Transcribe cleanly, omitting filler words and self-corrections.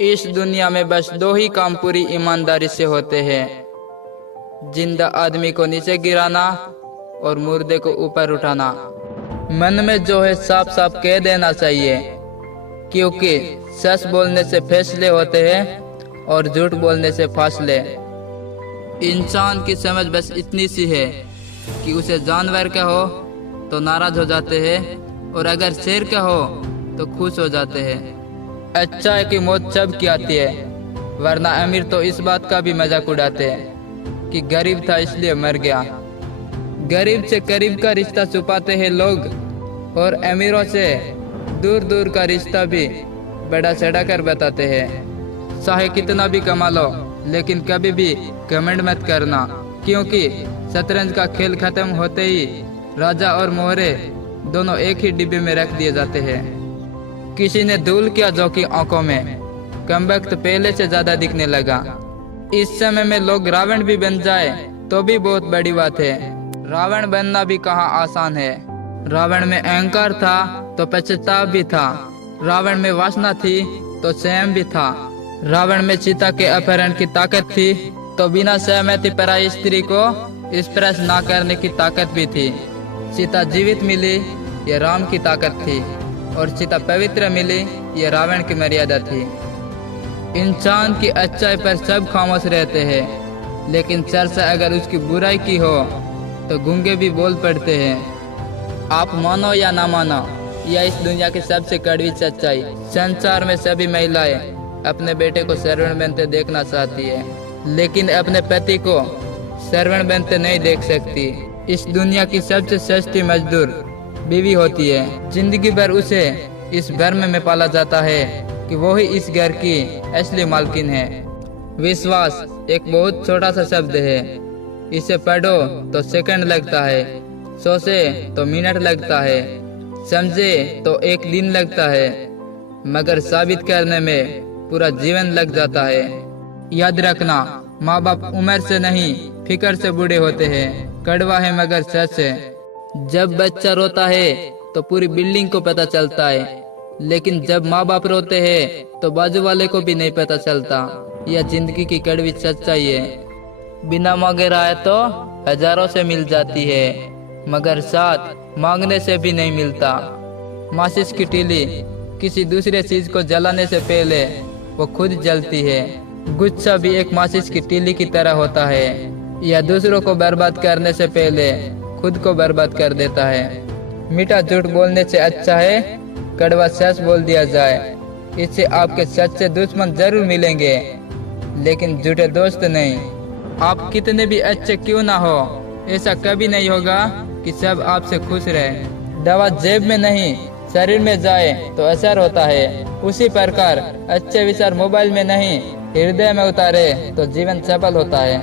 इस दुनिया में बस दो ही काम पूरी ईमानदारी से होते हैं, जिंदा आदमी को नीचे गिराना और मुर्दे को ऊपर उठाना। मन में जो है साफ साफ कह देना चाहिए, क्योंकि सच बोलने से फैसले होते हैं और झूठ बोलने से फासले। इंसान की समझ बस इतनी सी है कि उसे जानवर का हो तो नाराज हो जाते हैं और अगर शेर का हो तो खुश हो जाते हैं। अच्छा है कि मौत सबकी आती है, वरना अमीर तो इस बात का भी मजाक उड़ाते हैं कि गरीब था इसलिए मर गया। गरीब से करीब का रिश्ता छुपाते हैं लोग और अमीरों से दूर दूर का रिश्ता भी बड़ा चढ़ा कर बताते हैं। चाहे कितना भी कमा लो, लेकिन कभी भी घमंड मत करना, क्योंकि शतरंज का खेल खत्म होते ही राजा और मोहरे दोनों एक ही डिब्बे में रख दिए जाते हैं। किसी ने धूल किया जो कि आंखों में कमबख्त पहले से ज्यादा दिखने लगा। इस समय में लोग रावण भी बन जाए तो भी बहुत बड़ी बात है। रावण बनना भी कहाँ आसान है। रावण में अहंकार था तो पश्चाताप भी था, रावण में वासना थी तो संयम भी था, रावण में सीता के अपहरण की ताकत थी तो बिना सहमति पराई स्त्री को स्पर्श ना करने की ताकत भी थी। सीता जीवित मिली ये राम की ताकत थी और सीता पवित्र मिली ये रावण की मर्यादा थी। इंसान की अच्छाई पर सब खामोश रहते हैं, लेकिन चर्चा अगर उसकी बुराई की हो तो गूंगे भी बोल पड़ते हैं। आप मानो या ना मानो, यह इस दुनिया की सबसे कड़वी सच्चाई। संसार में सभी महिलाएं अपने बेटे को सर्वण बनते देखना चाहती है, लेकिन अपने पति को सर्वण बनते नहीं देख सकती। इस दुनिया की सबसे सस्ती मजदूर बीवी होती है। जिंदगी भर उसे इस भ्रम में पाला जाता है कि वो ही इस घर की असली मालकिन है। विश्वास एक बहुत छोटा सा शब्द है। इसे पढ़ो तो सेकंड लगता है, सोचे तो मिनट लगता है, समझे तो एक दिन लगता है, मगर साबित करने में पूरा जीवन लग जाता है। याद रखना, माँ बाप उम्र से नहीं फिक्र से बूढ़े होते हैं। कड़वा है मगर सच है। जब बच्चा रोता है तो पूरी बिल्डिंग को पता चलता है, लेकिन जब माँ बाप रोते हैं तो बाजू वाले को भी नहीं पता चलता। यह जिंदगी की कड़वी सच्चाई है। बिना मांगे राय तो हजारों से मिल जाती है, मगर साथ मांगने से भी नहीं मिलता। माचिस की तीली किसी दूसरे चीज को जलाने से पहले वो खुद जलती है। गुस्सा भी एक माचिस की तीली की तरह होता है। यह दूसरों को बर्बाद करने से पहले खुद को बर्बाद कर देता है। मीठा झूठ बोलने से अच्छा है कड़वा सच बोल दिया जाए। इससे आपके सच्चे दुश्मन जरूर मिलेंगे, लेकिन झूठे दोस्त नहीं। आप कितने भी अच्छे क्यों ना हो, ऐसा कभी नहीं होगा कि सब आपसे खुश रहे। दवा जेब में नहीं शरीर में जाए तो असर होता है, उसी प्रकार अच्छे विचार मोबाइल में नहीं हृदय में उतारे तो जीवन सफल होता है।